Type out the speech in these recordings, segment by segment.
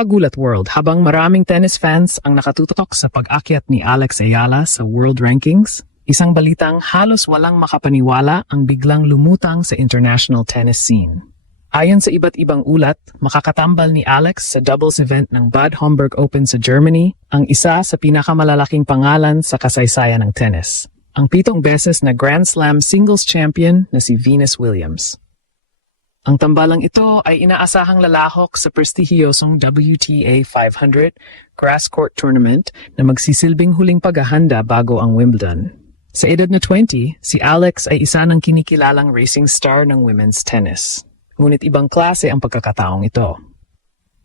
Nakakagulat world habang maraming tennis fans ang nakatutok sa pag-akyat ni Alex Ayala sa world rankings. Isang balitang halos walang makapaniwala ang biglang lumutang sa international tennis scene. Ayon sa iba't ibang ulat, makakatambal ni Alex sa doubles event ng Bad Homburg Open sa Germany, ang isa sa pinakamalalaking pangalan sa kasaysayan ng tennis. Ang 7 beses na Grand Slam singles champion na si Venus Williams. Ang tambalang ito ay inaasahang lalahok sa prestihiyosong WTA 500 grass court tournament na magsisilbing huling paghahanda bago ang Wimbledon. Sa edad na 20, si Alex ay isa ng kinikilalang racing star ng women's tennis. Ngunit ibang klase ang pagkakataong ito.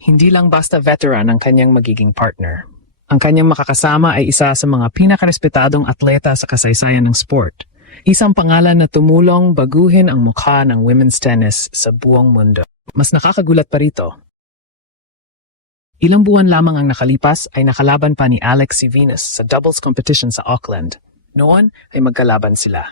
Hindi lang basta veteran ang kanyang magiging partner. Ang kanyang makakasama ay isa sa mga pinakarespetadong atleta sa kasaysayan ng sport. Isang pangalan na tumulong baguhin ang mukha ng women's tennis sa buong mundo. Mas nakakagulat pa rito. Ilang buwan lamang ang nakalipas ay nakalaban pa ni Alex si Venus sa doubles competition sa Auckland. Noon ay magkalaban sila.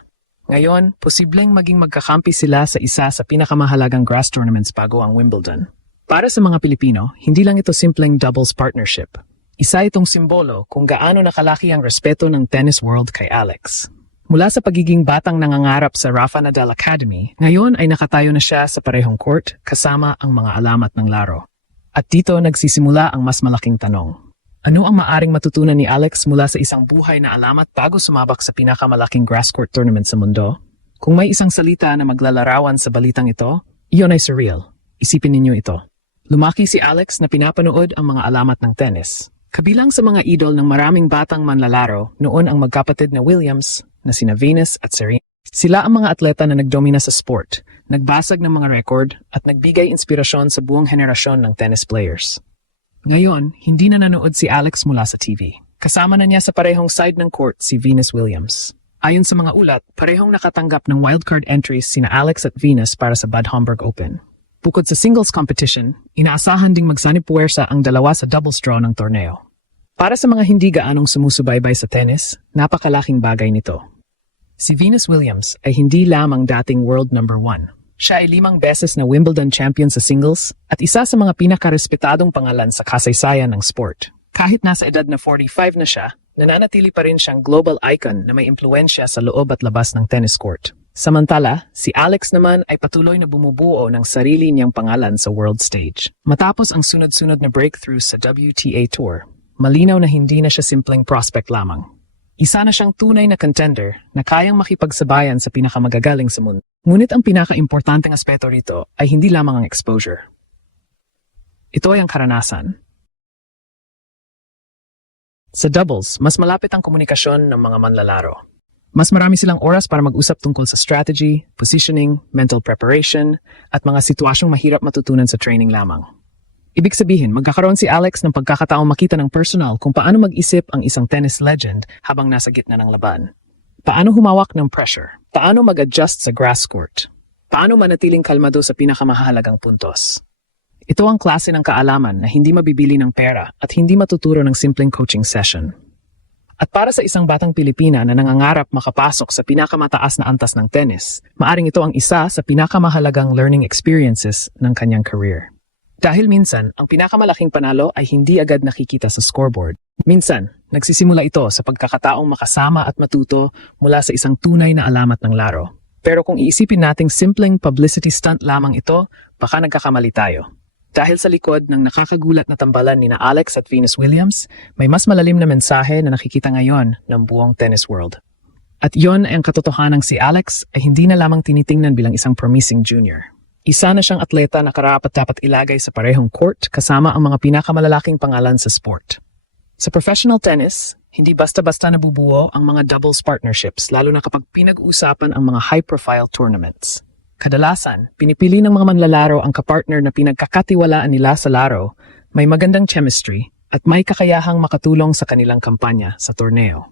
Ngayon, posibleng maging magkakampi sila sa isa sa pinakamahalagang grass tournaments bago ang Wimbledon. Para sa mga Pilipino, hindi lang ito simpleng doubles partnership. Isa itong simbolo kung gaano nakalaki ang respeto ng tennis world kay Alex. Mula sa pagiging batang nangangarap sa Rafa Nadal Academy, ngayon ay nakatayo na siya sa parehong court kasama ang mga alamat ng laro. At dito nagsisimula ang mas malaking tanong. Ano ang maaring matutunan ni Alex mula sa isang buhay na alamat bago sumabak sa pinakamalaking grass court tournament sa mundo? Kung may isang salita na maglalarawan sa balitang ito, iyon ay surreal. Isipin ninyo ito. Lumaki si Alex na pinapanood ang mga alamat ng tennis. Kabilang sa mga idol ng maraming batang manlalaro noon ang magkapatid na Williams na sina Venus at Serena. Sila ang mga atleta na nagdomina sa sport, nagbasag ng mga record at nagbigay inspirasyon sa buong henerasyon ng tennis players. Ngayon, hindi na nanood si Alex mula sa TV. Kasama na niya sa parehong side ng court si Venus Williams. Ayon sa mga ulat, parehong nakatanggap ng wildcard entries sina Alex at Venus para sa Bad Homburg Open. Bukod sa singles competition, inaasahan ding magsanib-puwersa ang dalawa sa doubles draw ng torneo. Para sa mga hindi gaanong sumusubaybay sa tennis, napakalaking bagay nito. Si Venus Williams ay hindi lamang dating world number 1. Siya ay 5 beses na Wimbledon champion sa singles at isa sa mga pinakarespetadong pangalan sa kasaysayan ng sport. Kahit nasa edad na 45 na siya, nananatili pa rin siyang global icon na may impluensya sa loob at labas ng tennis court. Samantala, si Alex naman ay patuloy na bumubuo ng sarili niyang pangalan sa world stage. Matapos ang sunod-sunod na breakthroughs sa WTA Tour, malinaw na hindi na siya simpleng prospect lamang. Isa na siyang tunay na contender na kayang makipagsabayan sa pinakamagagaling sa mundo. Ngunit ang pinaka-importanteng aspeto rito ay hindi lamang ang exposure. Ito ay ang karanasan. Sa doubles, mas malapit ang komunikasyon ng mga manlalaro. Mas marami silang oras para mag-usap tungkol sa strategy, positioning, mental preparation, at mga sitwasyong mahirap matutunan sa training lamang. Ibig sabihin, magkakaroon si Alex ng pagkakataong makita ng personal kung paano mag-isip ang isang tennis legend habang nasa gitna ng laban. Paano humawak ng pressure? Paano mag-adjust sa grass court? Paano manatiling kalmado sa pinakamahalagang puntos? Ito ang klase ng kaalaman na hindi mabibili ng pera at hindi matuturo ng simpleng coaching session. At para sa isang batang Pilipina na nangangarap makapasok sa pinakamataas na antas ng tennis, maaring ito ang isa sa pinakamahalagang learning experiences ng kanyang career. Dahil minsan, ang pinakamalaking panalo ay hindi agad nakikita sa scoreboard. Minsan, nagsisimula ito sa pagkakataong makasama at matuto mula sa isang tunay na alamat ng laro. Pero kung iisipin nating simpleng publicity stunt lamang ito, baka nagkakamali tayo. Dahil sa likod ng nakakagulat na tambalan ni Alex at Venus Williams, may mas malalim na mensahe na nakikita ngayon ng buong tennis world. At iyon ay ang katotohanang si Alex ay hindi na lamang tinitingnan bilang isang promising junior. Isa na siyang atleta na karapat-dapat ilagay sa parehong court kasama ang mga pinakamalalaking pangalan sa sport. Sa professional tennis, hindi basta-basta nabubuo ang mga doubles partnerships lalo na kapag pinag-uusapan ang mga high-profile tournaments. Kadalasan, pinipili ng mga manlalaro ang kapartner na pinagkakatiwalaan nila sa laro, may magandang chemistry at may kakayahang makatulong sa kanilang kampanya sa torneo.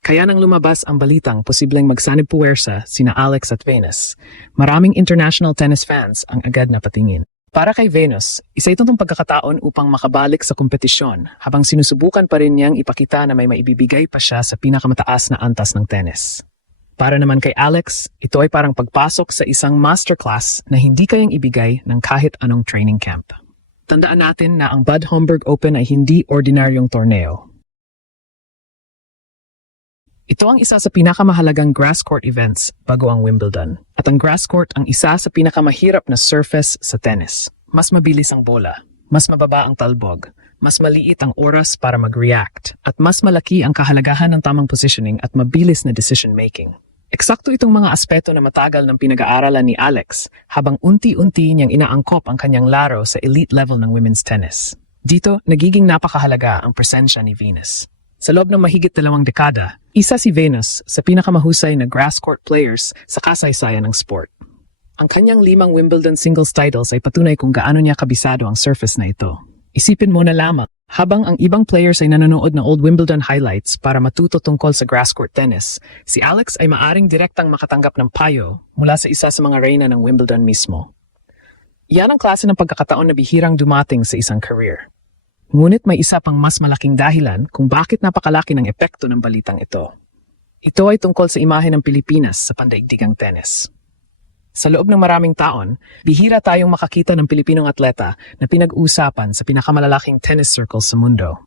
Kaya nang lumabas ang balitang posibleng magsanib-puwersa sina Alex at Venus, maraming international tennis fans ang agad na patingin. Para kay Venus, isa itong pagkakataon upang makabalik sa kompetisyon habang sinusubukan pa rin niyang ipakita na may maibibigay pa siya sa pinakamataas na antas ng tennis. Para naman kay Alex, ito ay parang pagpasok sa isang masterclass na hindi kayang ibigay ng kahit anong training camp. Tandaan natin na ang Bad Homburg Open ay hindi ordinaryong torneo. Ito ang isa sa pinakamahalagang grass court events bago ang Wimbledon. At ang grass court ang isa sa pinakamahirap na surface sa tennis. Mas mabilis ang bola, mas mababa ang talbog, mas maliit ang oras para mag-react, at mas malaki ang kahalagahan ng tamang positioning at mabilis na decision-making. Eksakto itong mga aspeto na matagal ng pinag-aaralan ni Alex habang unti-unti niyang inaangkop ang kanyang laro sa elite level ng women's tennis. Dito, nagiging napakahalaga ang presensya ni Venus. Sa loob ng mahigit 2 dekada, isa si Venus sa pinakamahusay na grass court players sa kasaysayan ng sport. Ang kanyang 5 Wimbledon singles titles ay patunay kung gaano niya kabisado ang surface na ito. Isipin mo na lamang, habang ang ibang players ay nanonood ng old Wimbledon highlights para matuto tungkol sa grass court tennis, si Alex ay maaring direktang makatanggap ng payo mula sa isa sa mga reyna ng Wimbledon mismo. Yan ang klase ng pagkakataon na bihirang dumating sa isang career. Ngunit may isa pang mas malaking dahilan kung bakit napakalaki ng epekto ng balitang ito. Ito ay tungkol sa imahe ng Pilipinas sa pandaigdigang tennis. Sa loob ng maraming taon, bihira tayong makakita ng Pilipinong atleta na pinag-uusapan sa pinakamalalaking tennis circles sa mundo.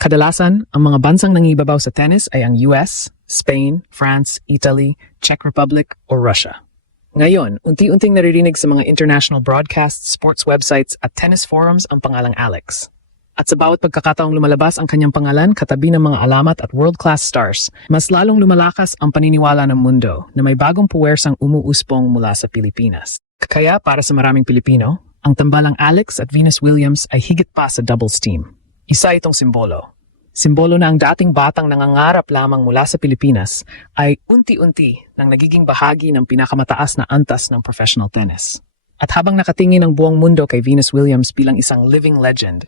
Kadalasan, ang mga bansang nangibabaw sa tennis ay ang US, Spain, France, Italy, Czech Republic o Russia. Ngayon, unti-unting naririnig sa mga international broadcasts, sports websites at tennis forums ang pangalang Alex. At sa bawat pagkakataong lumalabas ang kanyang pangalan katabi ng mga alamat at world-class stars, mas lalong lumalakas ang paniniwala ng mundo na may bagong puwersang umuuspong mula sa Pilipinas. Kaya para sa maraming Pilipino, ang tambalang Alex at Venus Williams ay higit pa sa doubles team. Isa itong simbolo. Simbolo na ang dating batang nangangarap lamang mula sa Pilipinas ay unti-unti nang nagiging bahagi ng pinakamataas na antas ng professional tennis. At habang nakatingin ang buong mundo kay Venus Williams bilang isang living legend,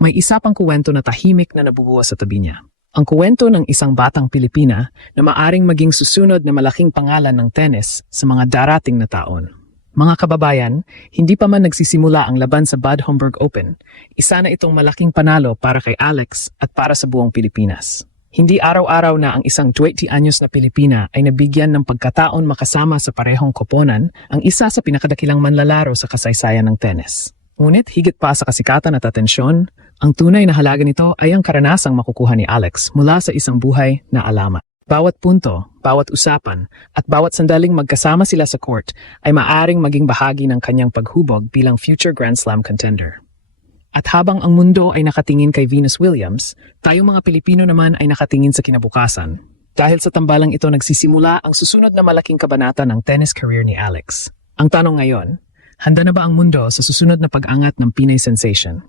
may isa pang kuwento na tahimik na nabubuo sa tabi niya. Ang kuwento ng isang batang Pilipina na maaring maging susunod na malaking pangalan ng tennis sa mga darating na taon. Mga kababayan, hindi pa man nagsisimula ang laban sa Bad Homburg Open, isa na itong malaking panalo para kay Alex at para sa buong Pilipinas. Hindi araw-araw na ang isang 20 anyos na Pilipina ay nabigyan ng pagkataon makasama sa parehong koponan ang isa sa pinakadakilang manlalaro sa kasaysayan ng tennis. Ngunit higit pa sa kasikatan at atensyon, ang tunay na halaga nito ay ang karanasang makukuha ni Alex mula sa isang buhay na alamat. Bawat punto, bawat usapan, at bawat sandaling magkasama sila sa court ay maaring maging bahagi ng kanyang paghubog bilang future Grand Slam contender. At habang ang mundo ay nakatingin kay Venus Williams, tayong mga Pilipino naman ay nakatingin sa kinabukasan. Dahil sa tambalang ito nagsisimula ang susunod na malaking kabanata ng tennis career ni Alex. Ang tanong ngayon, handa na ba ang mundo sa susunod na pag-angat ng Pinay sensation?